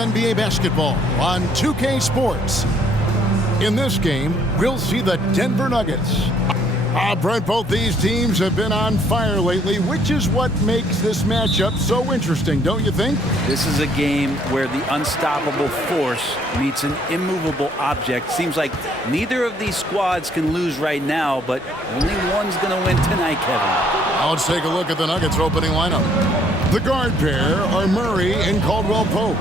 NBA basketball on 2K Sports. In this game, we'll see the Denver Nuggets. Brent, both these teams have been on fire lately, which is what makes this matchup so interesting, don't you think? This is a game where the unstoppable force meets an immovable object. Seems like neither of these squads can lose right now, but only one's going to win tonight, Kevin. Now let's take a look at the Nuggets opening lineup. The guard pair are Murray and Caldwell-Pope.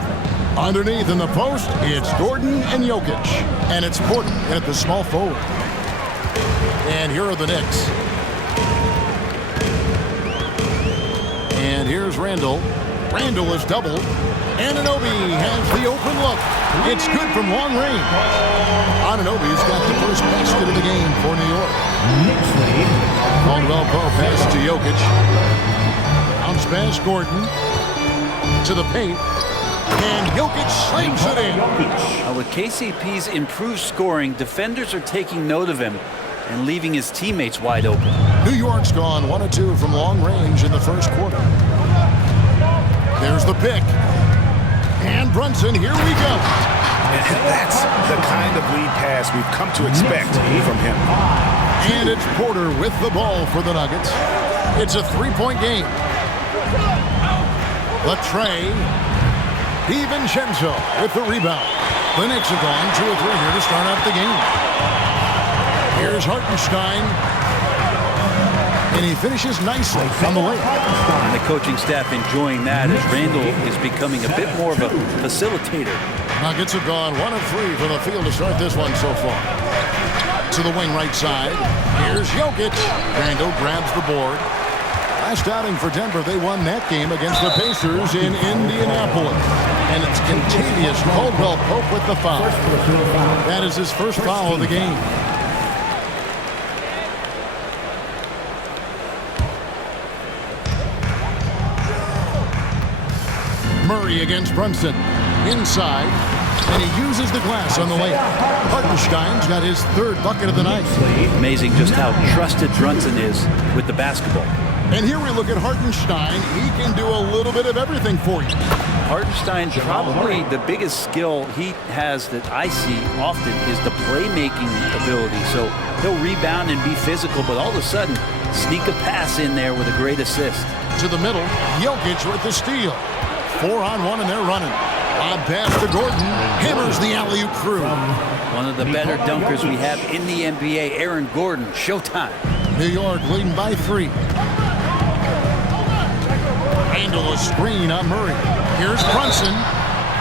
Underneath in the post, it's Gordon and Jokic. And it's Porter at the small forward. And here are the Knicks. And here's Randall. Randall is doubled. Anunoby has the open look. It's good from long range. Anunoby's got the first basket of the game for New York. Caldwell-Pope pass to Jokic. Bounce pass Gordon to the paint. And Jokic slings it in. With KCP's improved scoring, defenders are taking note of him and leaving his teammates wide open. New York's gone 1 of 2 from long range in the first quarter. There's the pick. And Brunson, here we go. And that's the kind of lead pass we've come to expect from him. And it's Porter with the ball for the Nuggets. It's a 3-point game. Latrey. DiVincenzo with the rebound. The Knicks have gone 2 of 3 here to start out the game. Here's Hartenstein. And he finishes nicely on the layup. And the coaching staff enjoying that as Randall is becoming a bit more of a facilitator. Nuggets have gone 1 of 3 from the field to start this one so far. To the wing right side. Here's Jokic. Randall grabs the board. Last outing for Denver, they won that game against the Pacers in Indianapolis. And it's contagious. Caldwell-Pope with the foul. That is his first foul of the game. Murray against Brunson. Inside. And he uses the glass on the layup. Hartenstein's got his 3rd bucket of the night. Amazing just how trusted Brunson is with the basketball. And here we look at Hartenstein. He can do a little bit of everything for you. Hartenstein, probably the biggest skill he has that I see often is the playmaking ability. So he'll rebound and be physical, but all of a sudden, sneak a pass in there with a great assist. To the middle, Jokic with the steal. 4-on-1 and they're running. Lob pass to Gordon. Hammers the alley-oop through. One of the better dunkers we have in the NBA, Aaron Gordon. Showtime. New York leading by 3. Handle a screen on Murray. Here's Brunson.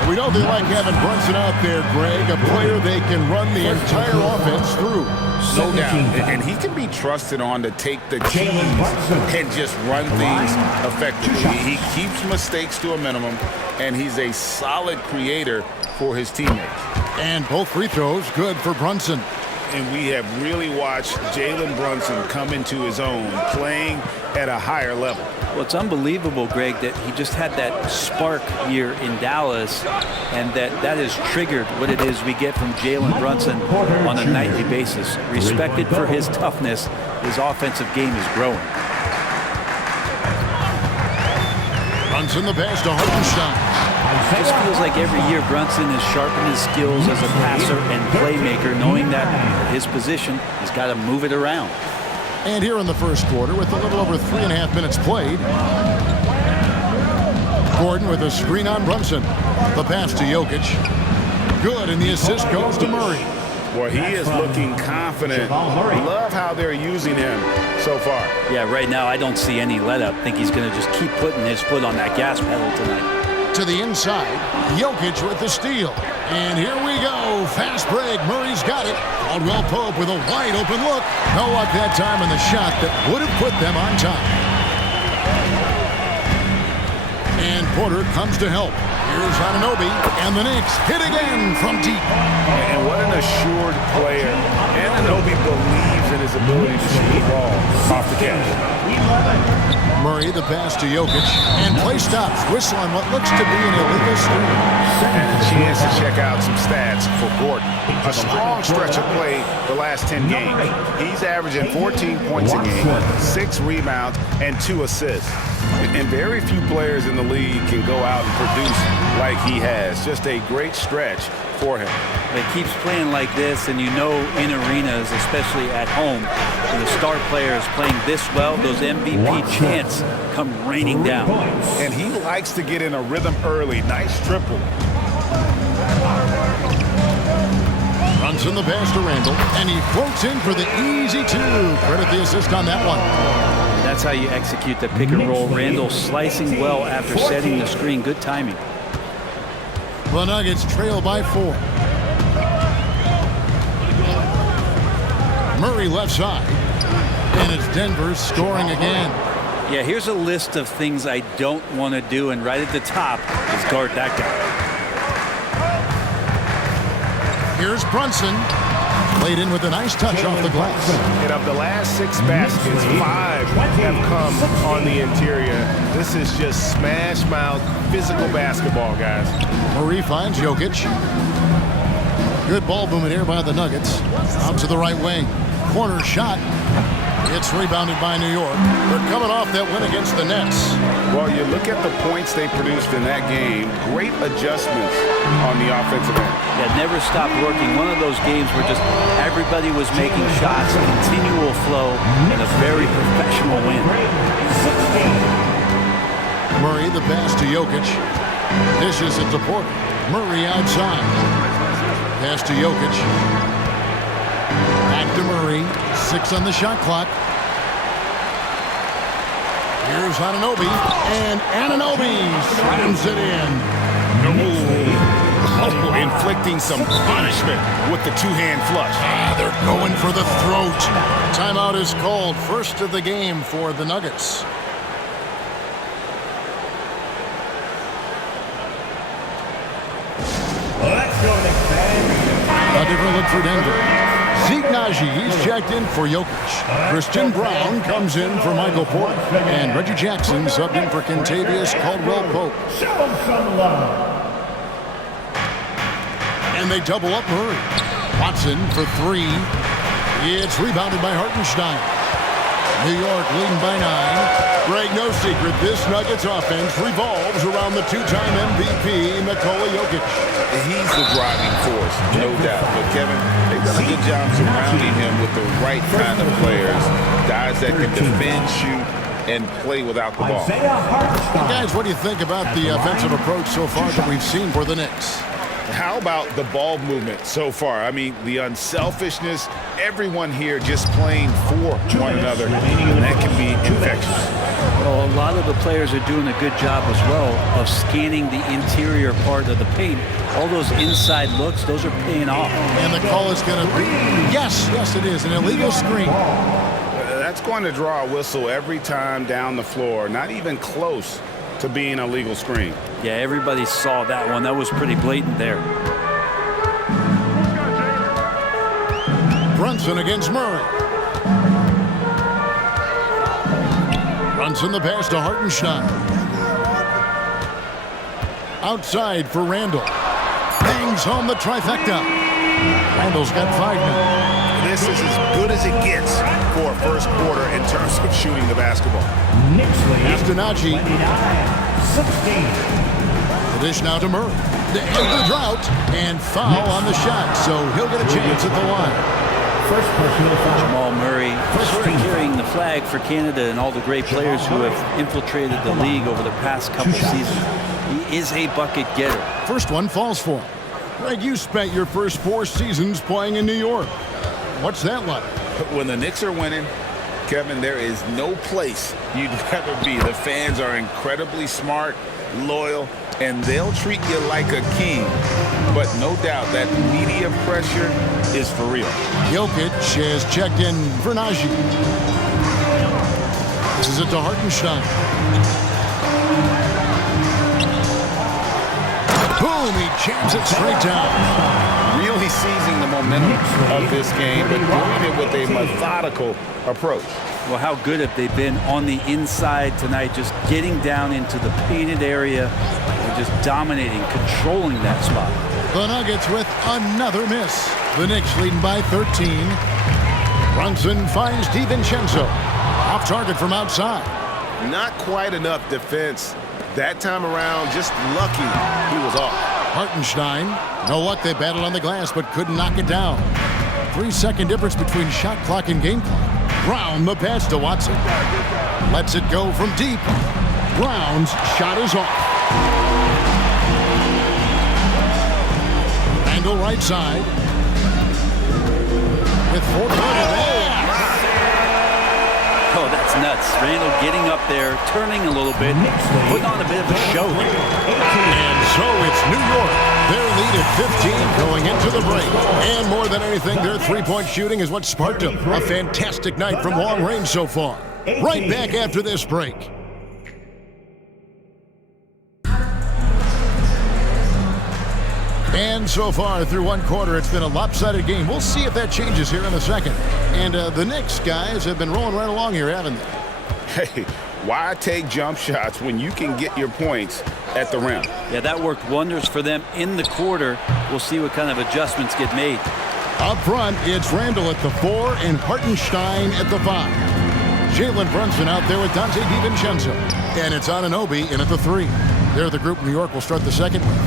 We know they like having Brunson out there, Greg. A player they can run the entire offense through. No doubt. And he can be trusted on to take the keys and just run things effectively. He keeps mistakes to a minimum, and he's a solid creator for his teammates. And both free throws good for Brunson. And we have really watched Jalen Brunson come into his own, playing at a higher level. Well, it's unbelievable, Greg, that he just had that spark here in Dallas, and that has triggered what it is we get from Jalen Brunson on a nightly basis. Respected for his toughness, his offensive game is growing. Brunson the pass to Hartenstein. It just feels like every year Brunson has sharpened his skills as a passer and playmaker, knowing that his position, he's got to move it around. And here in the first quarter, with a little over 3.5 minutes played, Gordon with a screen on Brunson. The pass to Jokic. Good, and the assist goes to Murray. Boy, he is looking confident. Love how they're using him so far. Yeah, right now I don't see any let-up. I think he's going to just keep putting his foot on that gas pedal tonight. To the inside, Jokic with the steal. And here we go. Fast break. Murray's got it. Caldwell-Pope with a wide open look. No luck that time on the shot that would have put them on top. And Porter comes to help. Here's Anunoby, and the Knicks hit again from deep. And what an assured player. Anunoby believes in his ability to shoot the ball off the catch. Murray the pass to Jokic, and play stops. Whistle on what looks to be an illegal screen. And a chance to check out some stats for Gordon. A strong stretch of play the last 10 games. He's averaging 14 points a game, 6 rebounds, and 2 assists. And very few players in the league can go out and produce like he has. Just a great stretch for him. It keeps playing like this, and you know in arenas, especially at home, when the star player is playing this well, those MVP chants come raining down. And he likes to get in a rhythm early. Nice triple. Brunson the pass to Randall, and he floats in for the easy two. Credit the assist on that one. That's how you execute the pick and roll. Randall slicing well after setting the screen. Good timing. The Nuggets trail by 4. Murray left side. And it's Denver scoring again. Yeah, here's a list of things I don't want to do, and right at the top is guard that guy. Here's Brunson. Laid in with a nice touch off the glass. And of the last 6 baskets, 5 have come on the interior. This is just smash mouth physical basketball, guys. Murray finds Jokic. Good ball movement here by the Nuggets. Out to the right wing. Corner shot. It's rebounded by New York. They're coming off that win against the Nets. Well, you look at the points they produced in that game. Great adjustments on the offensive end. That never stopped working. One of those games where just everybody was making shots, continual flow, and a very professional win. Murray, the pass to Jokic. Dishes it to Porter. Murray outside. Pass to Jokic. Back to Murray. 6 on the shot clock. Here's Anunoby. And Anunoby slams it in. Oh, inflicting some punishment with the two-hand flush. They're going for the throat. Timeout is called. First of the game for the Nuggets. A different look for Denver. Zeke Naji, he's checked in for Jokic. Christian Brown comes in for Michael Porter. And Reggie Jackson subbed in for Kentavious Caldwell-Pope. And they double up Murray. Watson for 3. It's rebounded by Hartenstein. New York leading by 9. Greg, no secret, this Nuggets offense revolves around the 2-time MVP, Nikola Jokic. He's the driving force, no doubt. But Kevin, they've done a good job surrounding him with the right kind of players. Guys that can defend, shoot, and play without the ball. Guys, what do you think about the offensive approach so far that we've seen for the Knicks? How about the ball movement so far? I mean, the unselfishness, everyone here just playing for one another, and that can be infectious. Well, a lot of the players are doing a good job as well of scanning the interior part of the paint. All those inside looks, those are paying off. And the call is going to be, yes, it is, an illegal screen. That's going to draw a whistle every time down the floor, not even close to being a legal screen. Yeah, everybody saw that one. That was pretty blatant there. Brunson against Murray. Brunson the pass to Hartenstein. Outside for Randall. Bangs home the trifecta. Randall's got 5 now. This is as good as it gets for a first quarter in terms of shooting the basketball. Naji. The dish now to Murray. The end of the drought and foul on the shot, so he'll get a chance at the line. Jamal Murray sort of carrying the flag for Canada and all the great players who have infiltrated the league over the past couple seasons. He is a bucket getter. First one falls for him. Greg, you spent your first 4 seasons playing in New York. What's that like? When the Knicks are winning, Kevin, there is no place you'd rather be. The fans are incredibly smart, loyal, and they'll treat you like a king. But no doubt that media pressure is for real. Jokic has checked in for Naji. This is it to Hartenstein. Boom, he jams it straight down. Really seizing the momentum of this game, but doing it with a methodical approach. Well, how good have they been on the inside tonight, just getting down into the painted area and just dominating, controlling that spot. The Nuggets with another miss. The Knicks leading by 13. Brunson finds DiVincenzo. Off target from outside. Not quite enough defense That time around, just lucky he was off. Hartenstein, no luck. They battled on the glass but couldn't knock it down. 3-second difference between shot clock and game clock. Brown, the pass to Watson. Lets it go from deep. Brown's shot is off. Randall right side. With 4 Oh, that's nuts. Randall getting up there, turning a little bit, putting on a bit of a show here. And so it's New York. Their lead at 15 going into the break. And more than anything, their three-point shooting is what sparked them. A fantastic night from long range so far. Right back after this break. And so far through one quarter, it's been a lopsided game. We'll see if that changes here in a second. And the Knicks guys have been rolling right along here, haven't they? Hey, why take jump shots when you can get your points at the rim? Yeah, that worked wonders for them in the quarter. We'll see what kind of adjustments get made. Up front, it's Randall at the 4 and Hartenstein at the 5. Jalen Brunson out there with Dante DiVincenzo. And it's Anunoby in at the 3. They're the group New York will start the second with.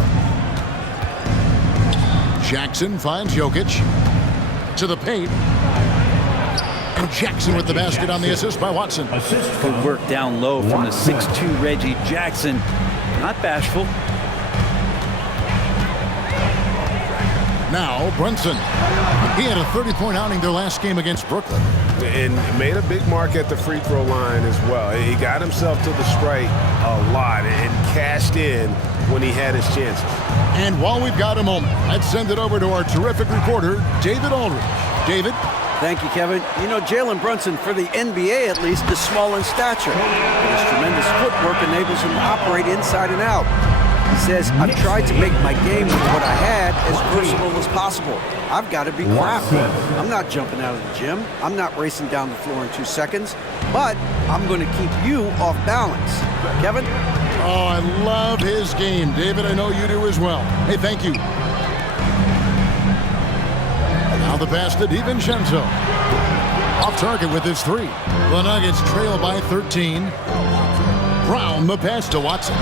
Jackson finds Jokic to the paint. And Jackson with the basket on the assist by Watson. Good work down low from the 6'2 Reggie Jackson. Not bashful. Now Brunson. He had a 30-point outing their last game against Brooklyn. And made a big mark at the free throw line as well. He got himself to the strike a lot and cashed in when he had his chances. And while we've got a moment, let's send it over to our terrific reporter, David Aldridge. David? Thank you, Kevin. You know, Jalen Brunson, for the NBA at least, is small in stature. But his tremendous footwork enables him to operate inside and out. He says, I've tried to make my game with what I had as versatile as possible. I've got to be crafty. I'm not jumping out of the gym. I'm not racing down the floor in 2 seconds. But I'm going to keep you off balance. Kevin? Oh, I love his game. David, I know you do as well. Hey, thank you. Now the pass to DiVincenzo. Off target with his 3. The Nuggets trail by 13. Brown, the pass to Watson.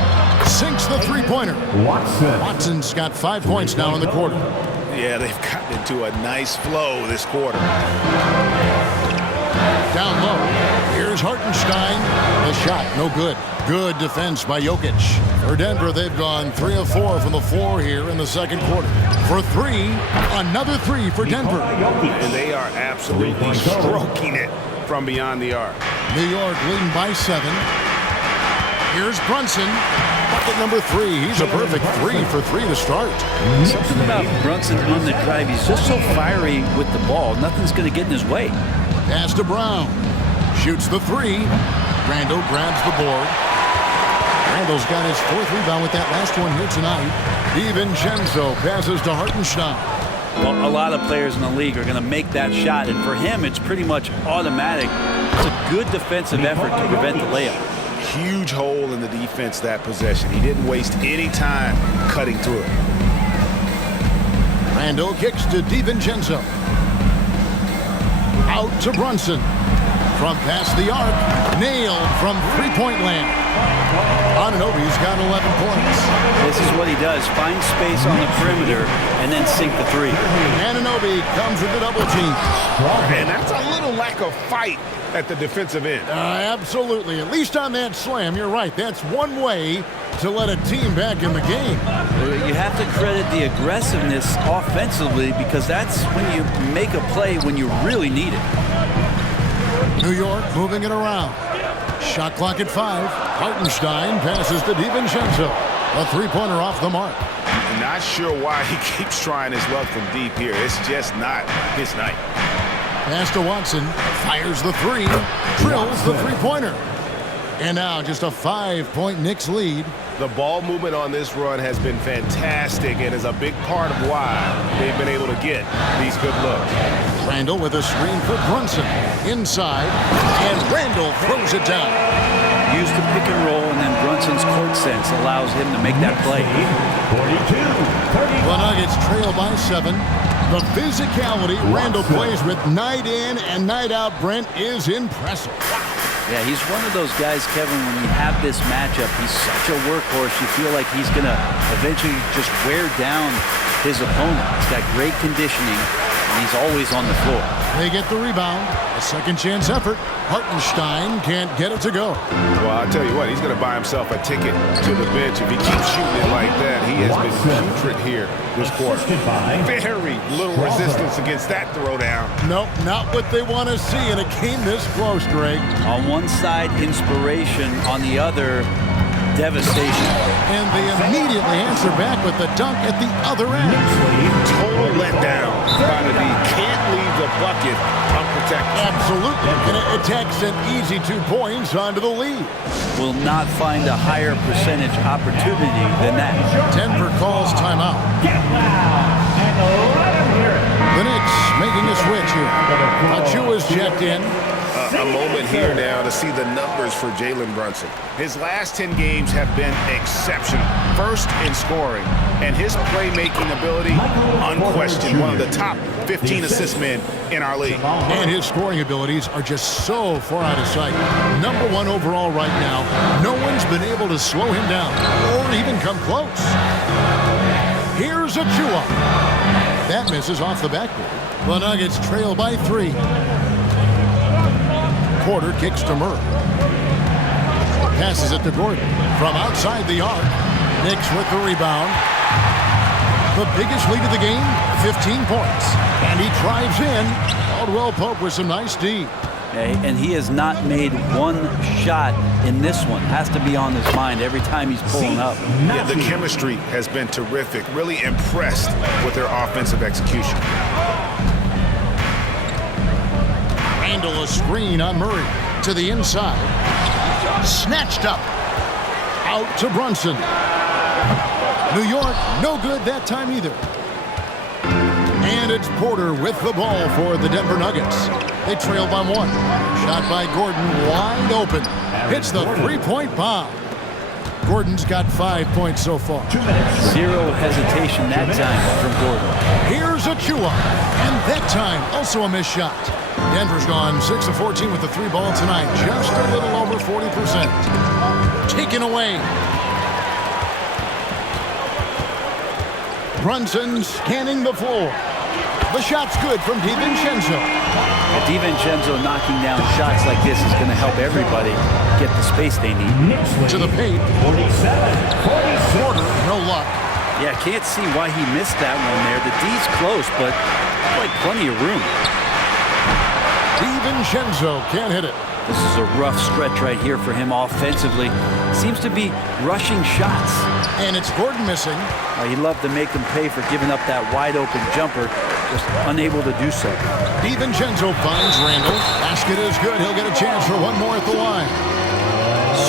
Sinks the three-pointer. Watson's got 5 points now in the quarter. Yeah, they've gotten into a nice flow this quarter. Down low. Here's Hartenstein. The shot, no good. Good defense by Jokic. For Denver, they've gone 3 of 4 from the floor here in the second quarter. For 3, another 3 for Denver. And they are absolutely stroking it from beyond the arc. New York leading by 7. Here's Brunson. Bucket number 3. He's a perfect 3 for 3 to start. Something about Brunson on the drive. He's just so fiery with the ball. Nothing's going to get in his way. Pass to Brown. Shoots the 3. Randall grabs the board. Randall's got his 4th rebound with that last one here tonight. DiVincenzo passes to Hartenstein. Well, a lot of players in the league are going to make that shot, and for him, it's pretty much automatic. It's a good defensive effort to prevent the layup. Huge hole in the defense that possession. He didn't waste any time cutting through it. Randall kicks to DiVincenzo. Out to Brunson. From past the arc. Nailed from three-point land. Anunoby's got 11 points. This is what he does. Find space on the perimeter and then sink the 3. Anunoby comes with the double team. And that's a little lack of fight at the defensive end. Absolutely. At least on that slam, you're right. That's one way to let a team back in the game. You have to credit the aggressiveness offensively because that's when you make a play when you really need it. New York moving it around. Shot clock at 5. Hartenstein passes to DiVincenzo. A three-pointer off the mark. Not sure why he keeps trying his luck from deep here. It's just not his night. Pass to Watson. Fires the 3. Drills the three-pointer. And now just a 5-point Knicks lead. The ball movement on this run has been fantastic and is a big part of why they've been able to get these good looks. Randall with a screen for Brunson. Inside. And Randall throws it down. Use the pick and roll, and then Brunson's court sense allows him to make that play. 42-30. The Nuggets trail by 7. The physicality Randall plays with night in and night out, Brent, is impressive. Yeah, he's one of those guys, Kevin, when you have this matchup, he's such a workhorse. You feel like he's going to eventually just wear down his opponent. He's got great conditioning, and he's always on the floor. They get the rebound. A second chance effort. Hartenstein can't get it to go. Well, I'll tell you what, he's going to buy himself a ticket to the bench. If he keeps shooting it like that, he has been putrid here this quarter. Very little resistance against that throwdown. Nope, not what they want to see in a game this close, Greg. On one side, inspiration. On the other, devastation. And they immediately answer back with the dunk at the other end. Total letdown by the D. Can't leave the bucket unprotected. Absolutely. And it takes an easy 2 points onto the lead. Will not find a higher percentage opportunity than that. Denver calls timeout. The Knicks making a switch here. Achua's checked in. A moment here now to see the numbers for Jalen Brunson. His last 10 games have been exceptional. First in scoring, and his playmaking ability, unquestioned. One of the top 15 assist men in our league. And his scoring abilities are just so far out of sight. #1 overall right now. No one's been able to slow him down or even come close. Here's Achua. That misses off the backboard. The Nuggets trail by 3. Porter kicks to Murray. Passes it to Gordon. From outside the arc. Knicks with the rebound. The biggest lead of the game, 15 points. And he drives in. Caldwell Pope with some nice D. And he has not made one shot in this one. Has to be on his mind every time he's pulling up. Yeah, the chemistry has been terrific. Really impressed with their offensive execution. Randall a screen on Murray. To the inside. Snatched up. Out to Brunson. New York, no good that time either. And it's Porter with the ball for the Denver Nuggets. They trail by 1. Shot by Gordon, wide open. Hits the three-point bomb. Gordon's got 5 points so far. Zero hesitation that time from Gordon. Here's Achua. And that time, also a missed shot. Denver's gone 6 of 14 with the 3 ball tonight. Just a little over 40%. Taken away. Brunson scanning the floor. The shot's good from DiVincenzo. DiVincenzo knocking down shots like this is going to help everybody get the space they need. To the paint. 47. Porter, no luck. Yeah, can't see why he missed that one there. The D's close, but like plenty of room. DiVincenzo can't hit it. This is a rough stretch right here for him offensively. Seems to be rushing shots. And it's Gordon missing. He'd love to make them pay for giving up that wide open jumper. Just unable to do so. DiVincenzo finds Randall. Basket is good. He'll get a chance for one more at the line.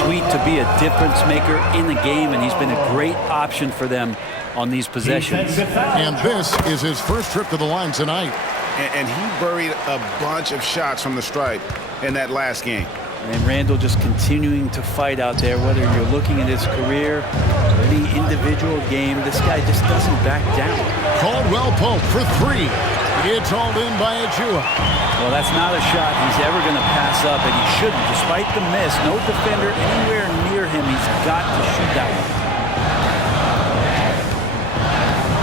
Sweet to be a difference maker in the game, and he's been a great option for them on these possessions. And this is his first trip to the line tonight. And he buried a bunch of shots from the stripe in that last game. And Randall just continuing to fight out there, whether you're looking at his career or any individual game, this guy just doesn't back down. Caldwell Pope for 3. It's hauled in by Achua. Well, that's not a shot he's ever going to pass up, and he shouldn't. Despite the miss, no defender anywhere near him. He's got to shoot that one.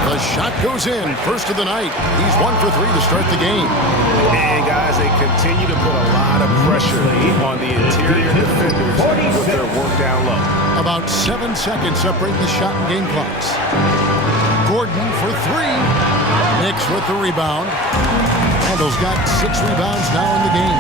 The shot goes in. First of the night. He's 1 for 3 to start the game. And guys, they continue to put a lot of pressure on the interior defenders with their work down low. About 7 seconds separating the shot and game clocks. Gordon for 3. Knicks with the rebound. Randall's got 6 rebounds now in the game.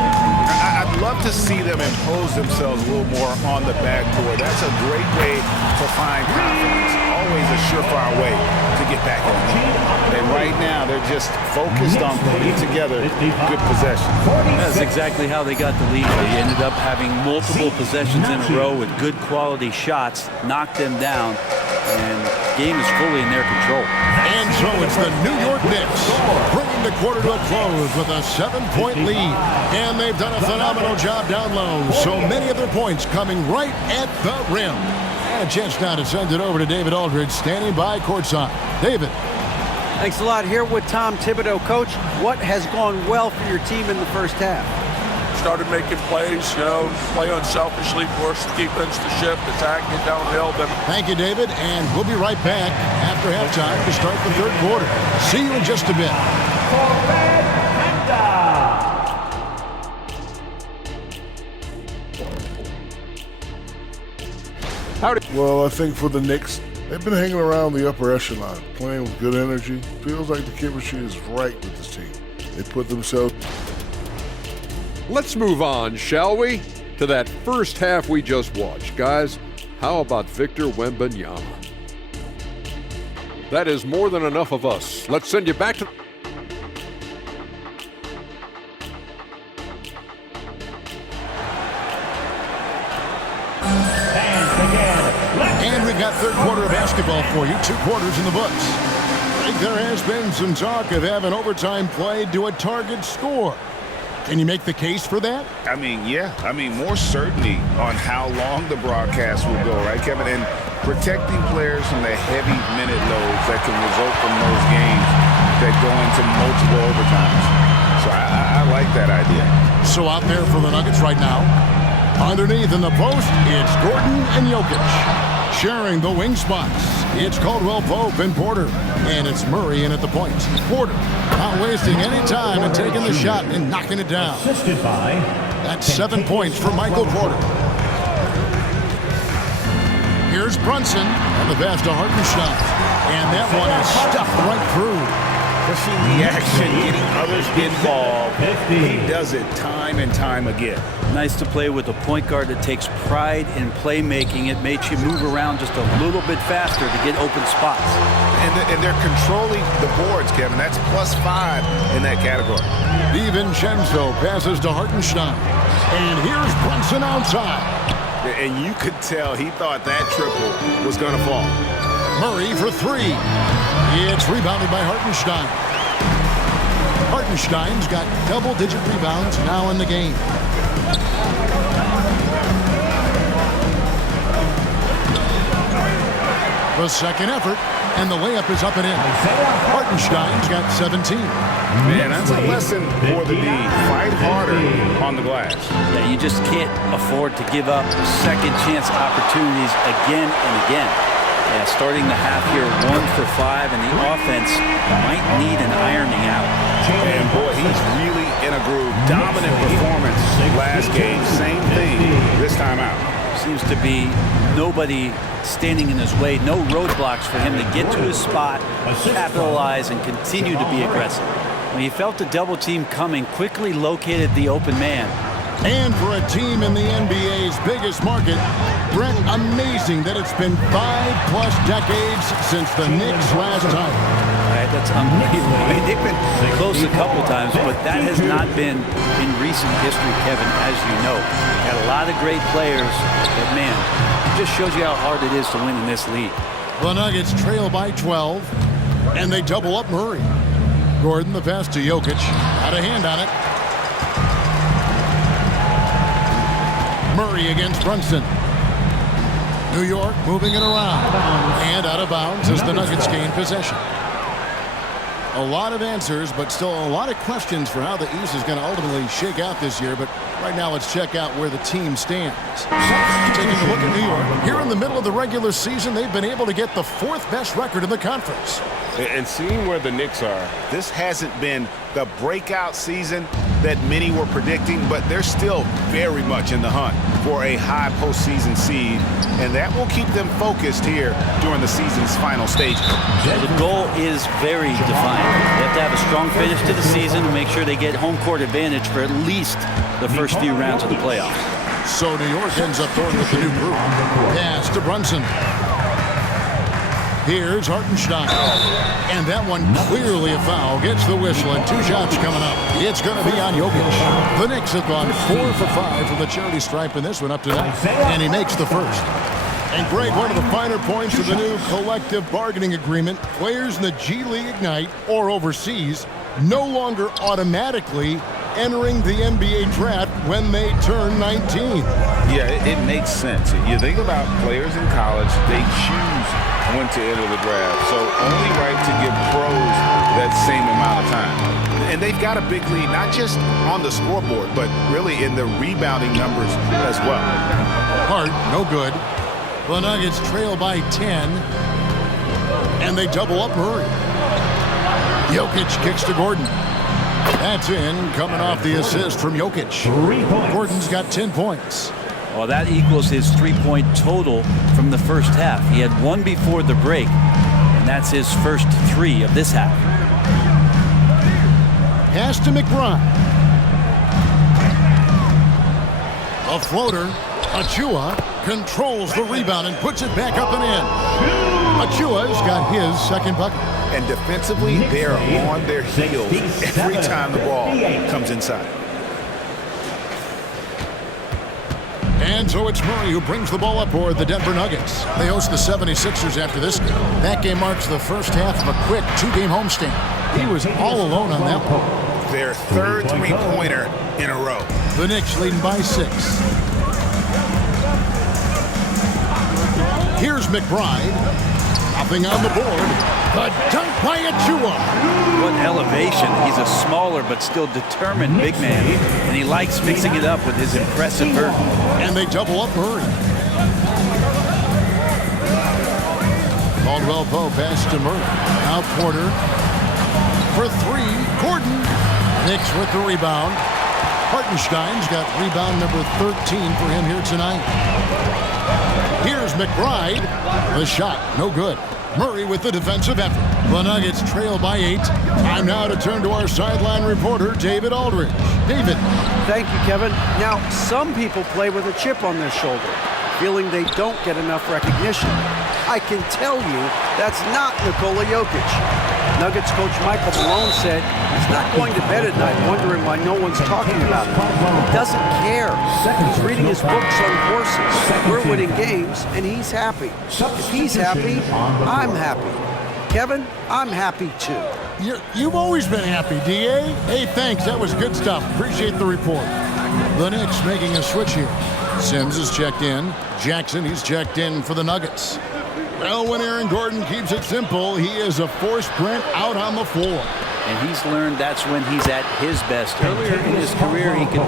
I'd love to see them impose themselves a little more on the backboard. That's a great way to find confidence. Always a surefire way to get back in the game. And right now, they're just focused on putting together good possessions. That's exactly how they got the lead. They ended up having multiple possessions in a row with good quality shots, knocked them down, and the game is fully in their control. And so it's the New York Knicks bringing the quarter to a close with a 7-point lead. And they've done a phenomenal job down low. So many of their points coming right at the rim. And a chance now to send it over to David Aldridge, standing by courtside. David. Thanks a lot. Here with Tom Thibodeau. Coach, what has gone well for your team in the first half? started making plays, play unselfishly, force the defense to shift, attack, get downhill. Thank you, David, and we'll be right back after halftime to start the third quarter. See you in just a bit. Well, I think for the Knicks, they've been hanging around the upper echelon, playing with good energy. Feels like the chemistry is right with this team. They put themselves... Let's move on, shall we? To that first half we just watched. Guys, how about Victor Wembanyama? That is more than enough of us. Let's send you back to... And we've got third quarter of basketball for you. 2 quarters in the books. I think there has been some talk of having overtime played to a target score. Can you make the case for that? Yeah. More certainty on how long the broadcast will go, right, Kevin? And protecting players from the heavy minute loads that can result from those games that go into multiple overtimes. So I like that idea. So out there for the Nuggets right now. Underneath in the post, it's Gordon and Jokic. Sharing the wing spots, it's Caldwell Pope and Porter. And it's Murray in at the point. Porter not wasting any time and taking the shot and knocking it down. That's 7 points for Michael Porter. Here's Brunson on the pass to Hartenstein. And that one is stuffed right through. Pushing the action, getting others involved. He does it time and time again. Nice to play with a point guard that takes pride in playmaking. It makes you move around just a little bit faster to get open spots. And they're controlling the boards, Kevin. That's +5 in that category. DiVincenzo passes to Hartenstein. And here's Brunson outside. And you could tell he thought that triple was going to fall. Murray for 3. It's rebounded by Hartenstein. Hartenstein's got double-digit rebounds now in the game. The second effort, and the layup is up and in. Hartenstein's got 17. Man, that's a lesson for the D. Fight harder on the glass. Yeah, you just can't afford to give up second chance opportunities again and again. Yeah, starting the half here 1 for 5, and the offense might need an ironing out. And boy, he's really in a groove. Dominant performance last game. Same thing this time out. Seems to be nobody standing in his way. No roadblocks for him to get to his spot, capitalize, and continue to be aggressive. When he felt the double team coming, quickly located the open man. And for a team in the NBA's biggest market, Brent, amazing that it's been 5+ decades since the Knicks last time. Right, that's unbelievable. I mean, they've been close a couple times, but that has not been in recent history, Kevin, as you know. Got a lot of great players, but man, it just shows you how hard it is to win in this league. The Nuggets trail by 12, and they double up Murray. Gordon, the pass to Jokic. Got a hand on it. Murray against Brunson. New York moving it around. And out of bounds as the Nuggets gain possession. A lot of answers, but still a lot of questions for how the East is going to ultimately shake out this year. But right now, let's check out where the team stands. Taking a look at New York. Here in the middle of the regular season, they've been able to get the 4th best record in the conference. And seeing where the Knicks are, This hasn't been the breakout season that many were predicting, but they're still very much in the hunt for a high postseason seed, and that will keep them focused here during the season's final stages. The goal is very defined. They have to have a strong finish to the season to make sure they get home court advantage for at least the first few rounds of the playoffs. So New York ends up throwing with the new group. Pass to Brunson. Here's Hartenstein. And that one clearly a foul. Gets the whistle, and 2 shots coming up. It's going to be on Jokic. The Knicks have gone 4 for 5 from the charity stripe in this one up to now. And he makes the first. And Greg, one of the finer points of the new collective bargaining agreement, players in the G League Ignite or overseas no longer automatically entering the NBA draft when they turn 19. yeah, it makes sense. You think about players in college, they choose when to enter the draft. So only right to give pros that same amount of time. And they've got a big lead, not just on the scoreboard, but really in the rebounding numbers as well. Hart, no good. The Nuggets trail by 10. And they double up Murray. Jokic kicks to Gordon. That's in, coming off the assist from Jokic. Gordon's got 10 points. Well, that equals his three-point total from the first half. He had one before the break, and that's his first three of this half. Pass to McBride. A floater. Achua controls the rebound and puts it back up and in. Achua's got his second bucket. And defensively, they're on their heels every time the ball comes inside. And so it's Murray who brings the ball up for the Denver Nuggets. They host the 76ers after this game. That game marks the first half of a quick two-game homestand. He was all alone on that one. Their third three-pointer in a row. The Knicks leading by 6. Here's McBride. Nothing on the board. The dunk by Achua. What elevation. He's a smaller but still determined big man. And he likes mixing it up with his impressive vert. And they double up Murray. Caldwell Pope pass to Murray. Now Porter for 3. Gordon. Knicks with the rebound. Hartenstein's got rebound number 13 for him here tonight. Here's McBride. The shot, no good. Murray with the defensive effort. The Nuggets trail by 8. Time now to turn to our sideline reporter, David Aldridge. David. Thank you, Kevin. Now, some people play with a chip on their shoulder, feeling they don't get enough recognition. I can tell you that's not Nikola Jokic. Nuggets coach Michael Malone said he's not going to bed at night wondering why no one's talking about him. He doesn't care. He's reading his books on horses. We're winning games, and he's happy. If he's happy, I'm happy. Kevin, I'm happy too. You've always been happy, D.A. Hey, thanks. That was good stuff. Appreciate the report. The Knicks making a switch here. Sims is checked in. Jackson, he's checked in for the Nuggets. Well, when Aaron Gordon keeps it simple, he is a force sprint out on the floor. And he's learned that's when he's at his best. Earlier in his career, he could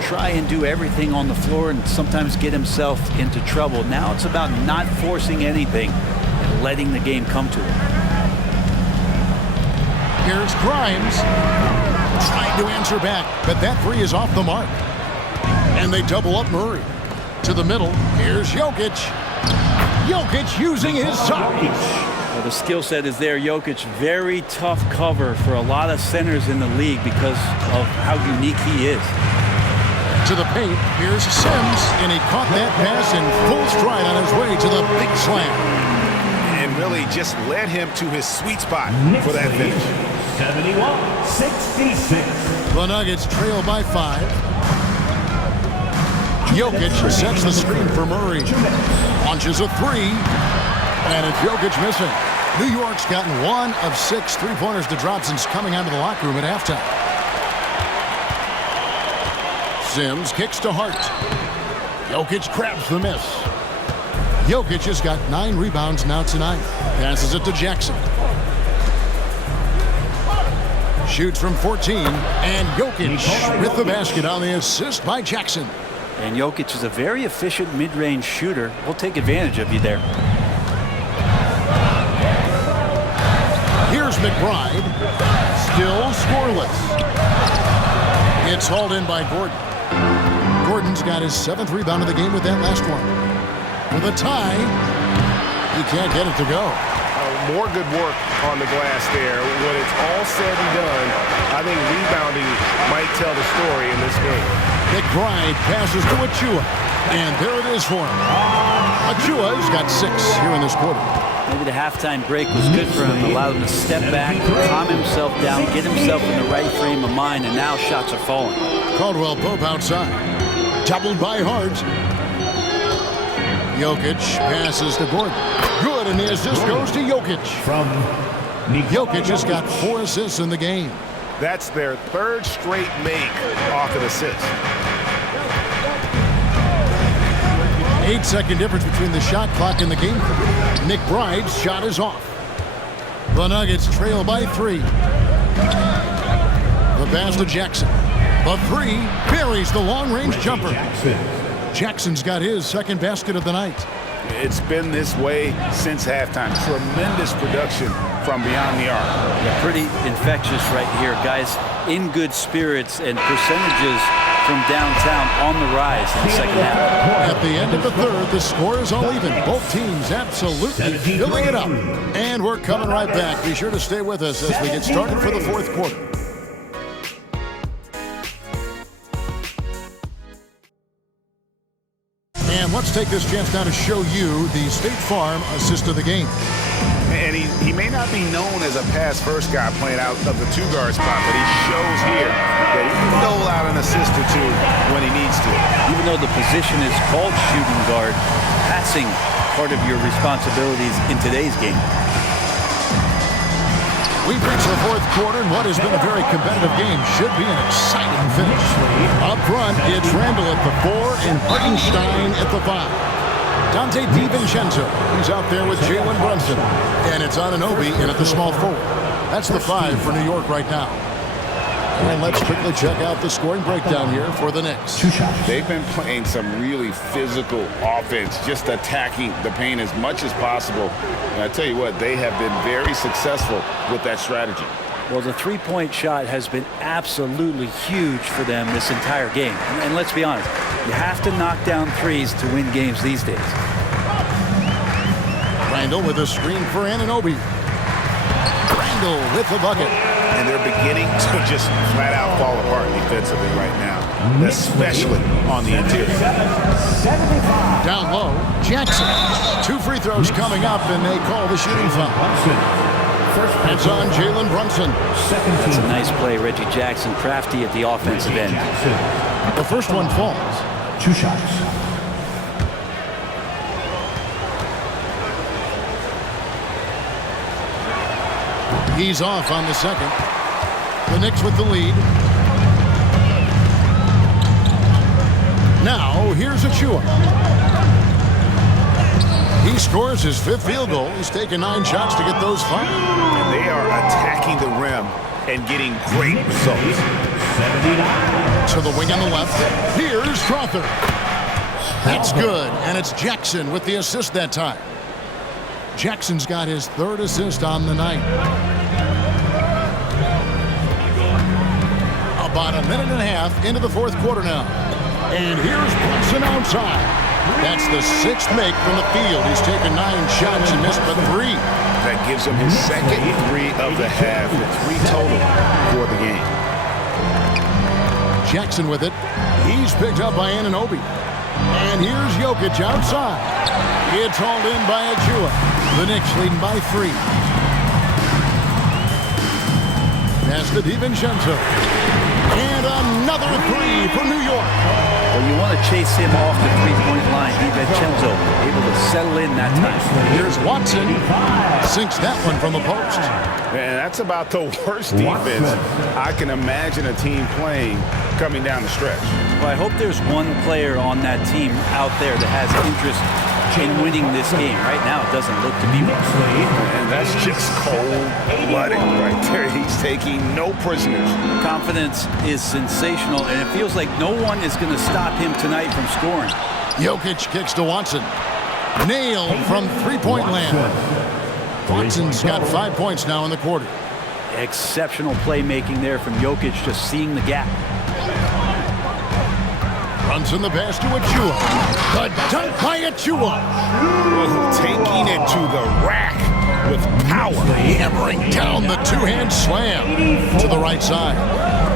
try and do everything on the floor and sometimes get himself into trouble. Now it's about not forcing anything and letting the game come to him. Here's Grimes trying to answer back, but that three is off the mark. And they double up Murray. To the middle, here's Jokic. Jokic using his size. Well, the skill set is there. Jokic, very tough cover for a lot of centers in the league because of how unique he is. To the paint, here's Sims, and he caught that pass in full stride on his way to the big slam. And really just led him to his sweet spot for that finish. 71-66. The Nuggets trail by 5. Jokic sets the screen for Murray. Launches a 3. And it's Jokic missing. New York's gotten 1 of 6 three-pointers to drop since coming out of the locker room at halftime. Sims kicks to Hart. Jokic grabs the miss. Jokic has got 9 rebounds now tonight. Passes it to Jackson. Shoots from 14. And Jokic with the basket on the assist by Jackson. And Jokic is a very efficient mid-range shooter. We'll take advantage of you there. Here's McBride. Still scoreless. It's hauled in by Gordon. Gordon's got his 7th rebound of the game with that last one. With a tie, he can't get it to go. More good work on the glass there. When it's all said and done, I think rebounding might tell the story in this game. McBride passes to Achua, and there it is for him. Achua's got 6 here in this quarter. Maybe the halftime break was good for him. Allowed him to step back, calm himself down, get himself in the right frame of mind, and now shots are falling. Caldwell Pope outside. Doubled by Hart. Jokic passes to Gordon. Good, and the assist goes to Jokic. Jokic has got 4 assists in the game. That's their 3rd straight make off an assist. 8-second difference between the shot clock and the game clock. McBride's shot is off. The Nuggets trail by 3. The pass to Jackson. The three buries the long-range jumper. Jackson's got his second basket of the night. It's been this way since halftime. Tremendous production from beyond the arc. Pretty infectious right here, guys. In good spirits and percentages from downtown on the rise in the second half. At the end of the third, the score is all even. Both teams absolutely filling it up. And we're coming right back. Be sure to stay with us as we get started for the fourth quarter. And let's take this chance now to show you the State Farm assist of the game. And he may not be known as a pass-first guy playing out of the two-guard spot, but he shows here that he can dole out an assist or two when he needs to. Even though the position is called shooting guard, passing part of your responsibilities in today's game. We've reached the fourth quarter, and what has been a very competitive game should be an exciting finish. Up front, it's Randall at the 4 and Hartenstein at the 5. Dante DiVincenzo, he's out there with Jalen Brunson. And it's Anunoby in at the small forward. That's the 5 for New York right now. And let's quickly check out the scoring breakdown here for the Knicks. They've been playing some really physical offense, just attacking the paint as much as possible. And I tell you what, they have been very successful with that strategy. Well, the three-point shot has been absolutely huge for them this entire game. And let's be honest, you have to knock down threes to win games these days. Randall with a screen for Anunoby. Randall with the bucket. And they're beginning to just flat out fall apart defensively right now, especially on the interior. Down low, Jackson. 2 free throws coming up, and they call the shooting foul. It's on Jalen Brunson. That's a nice play, Reggie Jackson, crafty at the offensive end. The first one falls. 2 shots. He's off on the second. The Knicks with the lead. Now, here's Achua. He scores his 5th field goal. He's taken 9 shots to get those 5. And they are attacking the rim and getting great results. To the wing on the left. Here's Crawford. That's good. And it's Jackson with the assist that time. Jackson's got his 3rd assist on the night. About a minute and a half into the fourth quarter now. And here's Brunson outside. That's the 6th make from the field. He's taken 9 shots and missed but 3. That gives him his second 3 of the half, 3 total for the game. Jackson with it. He's picked up by Anunoby. And here's Jokic outside. It's hauled in by Achua. The Knicks leading by 3. Pass to DiVincenzo. And another 3 for New York. Well, you want to chase him off the three-point line. DiVincenzo able to settle in that time. Here's Watson. Sinks that one from the post. And that's about the worst defense I can imagine a team playing coming down the stretch. Well, I hope there's one player on that team out there that has interest in winning this game. Right now, it doesn't look to be one. And that's just cold-blooded right there. He's taking no prisoners. Confidence is sensational, and it feels like no one is going to stop him tonight from scoring. Jokic kicks to Watson. Nailed from three-point land. Watson's got 5 points now in the quarter. Exceptional playmaking there from Jokic, just seeing the gap. Runs in the pass to Achua. The dunk by Achua. Taking it to the rack with power. Hammering down the two-hand slam to the right side.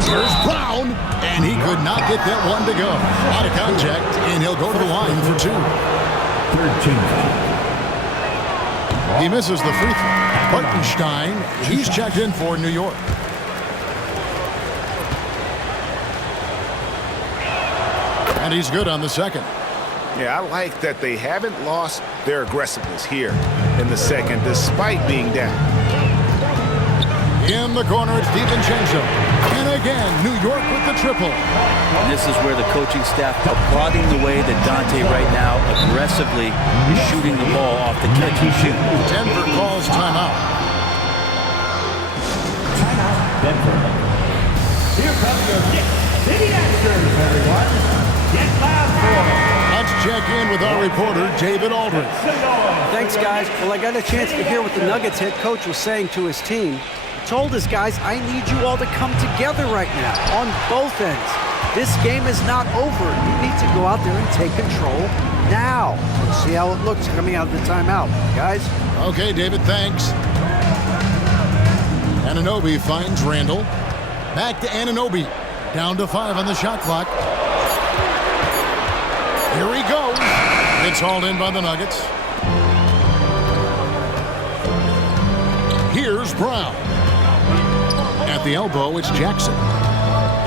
Here's Brown, and he could not get that one to go. Out of contact, and he'll go to the line for 2. He misses the free throw. Hartenstein, he's checked in for New York. And he's good on the second. Yeah, I like that they haven't lost their aggressiveness here in the second, despite being down. In the corner, it's DiVincenzo. And again, New York with the triple. And this is where the coaching staff applauding the way that Dante right now aggressively is shooting the ball off the catch and shoot. Denver calls timeout. Timeout, Denver. Welcome your Knicks City Actors, everyone. Get loud for. Let's check in with our reporter, David Aldridge. Thanks, guys. Well, I got a chance to hear what the Nuggets head coach was saying to his team. He told his guys, I need you all to come together right now on both ends. This game is not over. You need to go out there and take control now. Let's see how it looks coming out of the timeout, guys. Okay, David, thanks. Anunoby finds Randall. Back to Anunoby. Down to 5 on the shot clock. Here he goes. It's hauled in by the Nuggets. Here's Brown. At the elbow, it's Jackson.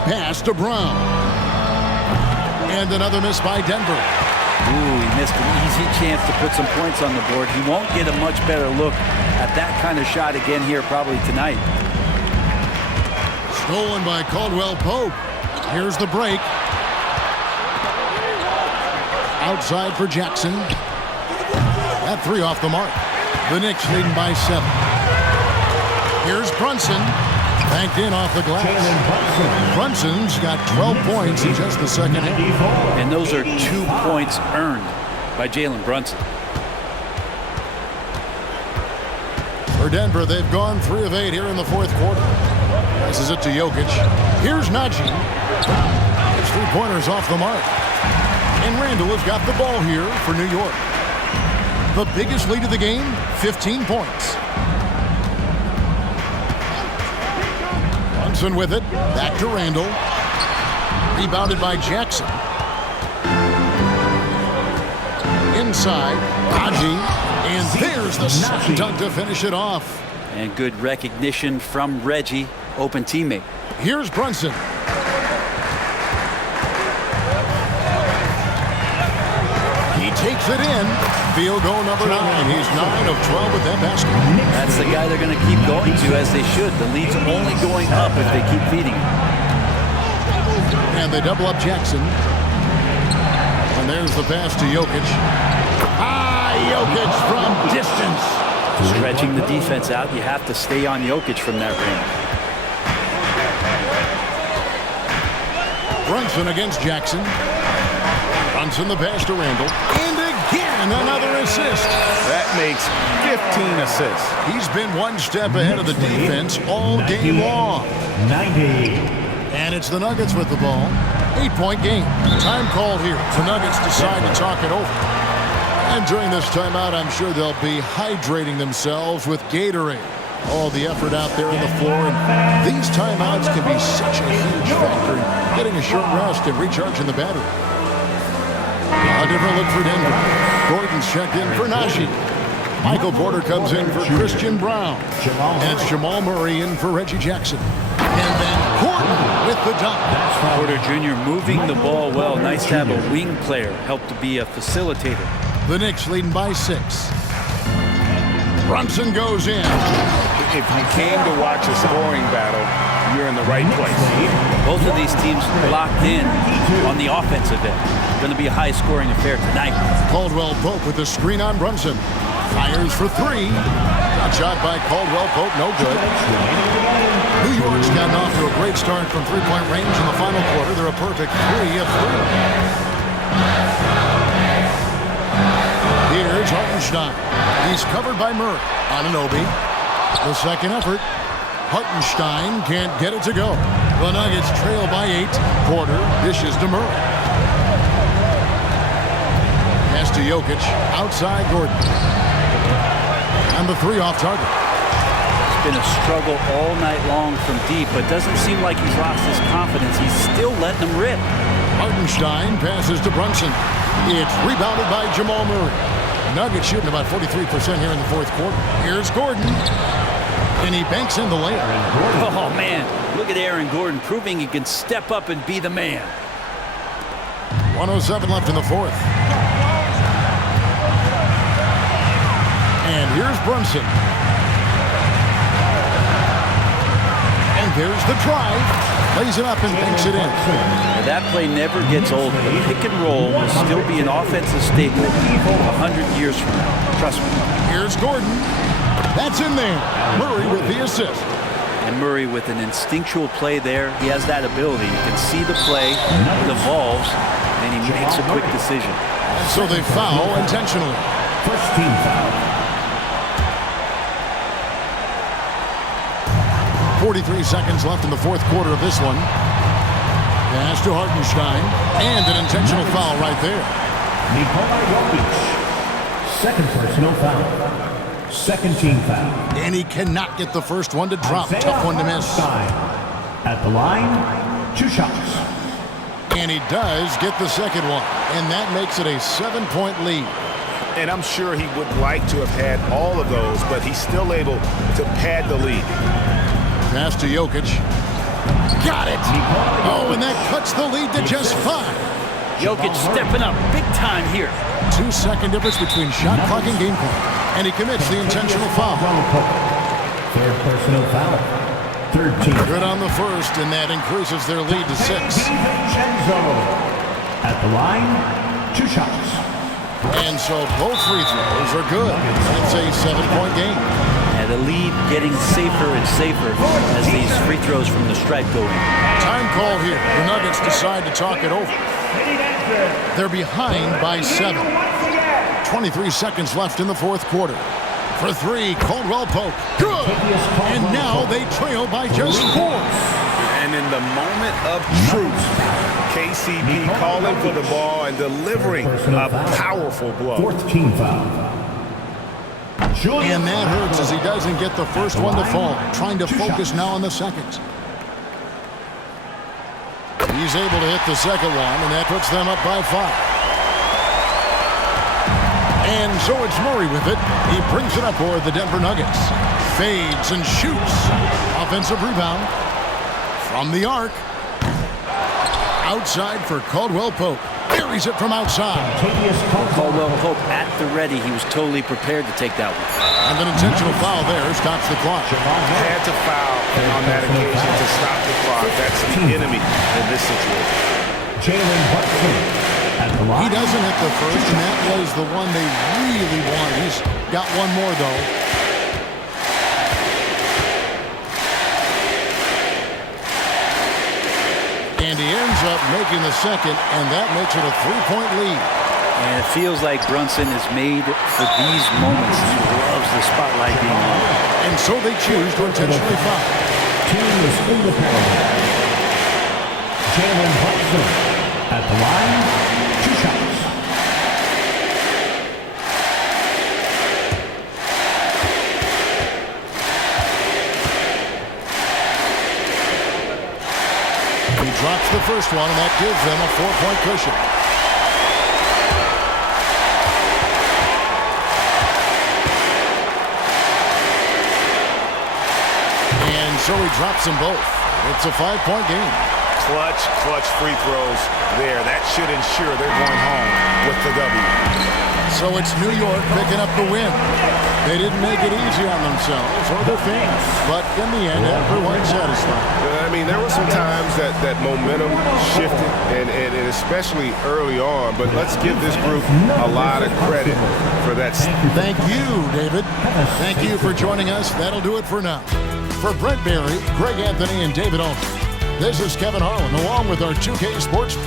Pass to Brown. And another miss by Denver. Ooh, he missed an easy chance to put some points on the board. He won't get a much better look at that kind of shot again here probably tonight. Stolen by Caldwell Pope. Here's the break. Outside for Jackson. That 3 off the mark. The Knicks leading by 7. Here's Brunson. Banked in off the glass. Brunson's got 12 points in just the second half. And those are 2 points earned by Jalen Brunson. For Denver, they've gone 3 of 8 here in the fourth quarter. Passes it to Jokic. Here's Najee. His 3-pointers off the mark. And Randall has got the ball here for New York. The biggest lead of the game, 15 points. Brunson with it. Back to Randall. Rebounded by Jackson. Inside, Najee. And there's the slam dunk to finish it off. And good recognition from Reggie, open teammate. Here's Brunson. He takes it in. Field goal number 9. He's 9 of 12 with that basket. That's the guy they're going to keep going to, as they should. The lead's only going up if they keep feeding him. And they double up Jackson. And there's the pass to Jokic. Jokic from distance. Stretching the defense out. You have to stay on Jokic from that range. Brunson against Jackson. Brunson the pass to Randall. And again, another assist. That makes 15 assists. He's been one step ahead of the defense all game long. 90. And it's the Nuggets with the ball. 8-point game. Time called here. The Nuggets decide to talk it over. And during this timeout, I'm sure they'll be hydrating themselves with Gatorade. All the effort out there on the floor. And these timeouts can be such a huge factor in getting a short rest and recharging the battery. A different look for Denver. Gordon's checked in for Najee. Michael Porter comes in for Christian Brown. And it's Jamal Murray in for Reggie Jackson. And then Gordon with the dunk. Porter Jr. moving the ball well. Nice to have a wing player help to be a facilitator. The Knicks leading by 6. Brunson goes in. If you came to watch a scoring battle, you're in the right place. Both of these teams locked in on the offensive end. Going to be a high-scoring affair tonight. Caldwell Pope with the screen on Brunson. Fires for 3. Got shot by Caldwell Pope, no good. New York's gotten off to a great start from 3-point range in the final quarter. They're a perfect 3 of 3. Here's Hartenstein. He's covered by Murray. Anunoby. The second effort. Hartenstein can't get it to go. The Nuggets trail by 8. Porter dishes to Murray. Pass to Jokic. Outside Gordon. And the 3 off target. It's been a struggle all night long from deep, but doesn't seem like he's lost his confidence. He's still letting them rip. Hartenstein passes to Brunson. It's rebounded by Jamal Murray. Nuggets shooting about 43% here in the fourth quarter. Here's Gordon. And he banks in the layup. Oh, man. Look at Aaron Gordon proving he can step up and be the man. 1:07 left in the fourth. And here's Brunson. And there's the drive. Lays it up and banks it in. Now that play never gets old. The pick and roll will still be an offensive staple 100 years from now. Trust me. Here's Gordon. That's in there. Murray with the assist. And Murray with an instinctual play there. He has that ability. You can see the play, it evolves, and he makes a quick decision. So they foul intentionally. First team foul. 43 seconds left in the fourth quarter of this one. Pass to Hartenstein. And an intentional foul right there. Nikola Jokic. Second personal foul. Second team foul. And he cannot get the first one to drop. Isaiah Tough one to miss. Hartenstein. At the line, 2 shots. And he does get the second one. And that makes it a 7-point lead. And I'm sure he would like to have had all of those, but he's still able to pad the lead. Pass to Jokic. Got it. Oh, and that cuts the lead to just 5. Jokic stepping up big time here. 2-second difference between shot clock and game clock. And he commits the intentional foul. Third personal foul. Third team. Good on the first, and that increases their lead to 6. At the line, 2 shots. And so both free throws are good. It's a 7-point game. And the lead getting safer and safer as these free throws from the stripe go in. Time call here. The Nuggets decide to talk it over. They're behind by 7. 23 seconds left in the fourth quarter. For 3, Caldwell Pope. Good! And now they trail by just 4. And in the moment of truth, KCP calling for the ball and delivering a powerful blow. Fourth team foul. And that hurts as he doesn't get the first one to fall. Trying to focus now on the second. He's able to hit the second one, and that puts them up by 5. And so it's Murray with it. He brings it up for the Denver Nuggets. Fades and shoots. Offensive rebound. From the arc. Outside for Caldwell Pope. Buries it from outside. Caldwell Pope at the ready. He was totally prepared to take that one. And an intentional foul there stops the clock. Had to foul on that occasion to stop the clock. That's the enemy in this situation. Jalen Brunson. He doesn't hit the first, and that was the one they really want. He's got one more, though. And he ends up making the second, and that makes it a 3-point lead. And it feels like Brunson is made for these moments. He loves the spotlight being on. And so they choose to intentionally foul. Team is in the penalty. Jalen Brunson at the line, 2 shots. He drops the first one, and that gives them a 4-point cushion. And so he drops them both. It's a 5-point game. Clutch free throws there. That should ensure they're going home with the W. So it's New York picking up the win. They didn't make it easy on themselves or their fans, but in the end, everyone's satisfied. I mean, there were some times that momentum shifted, and especially early on, but let's give this group a lot of credit for that. Thank you, David. Thank you for joining us. That'll do it for now. For Brent Barry, Greg Anthony, and David Owen, this is Kevin Harlan along with our 2K Sports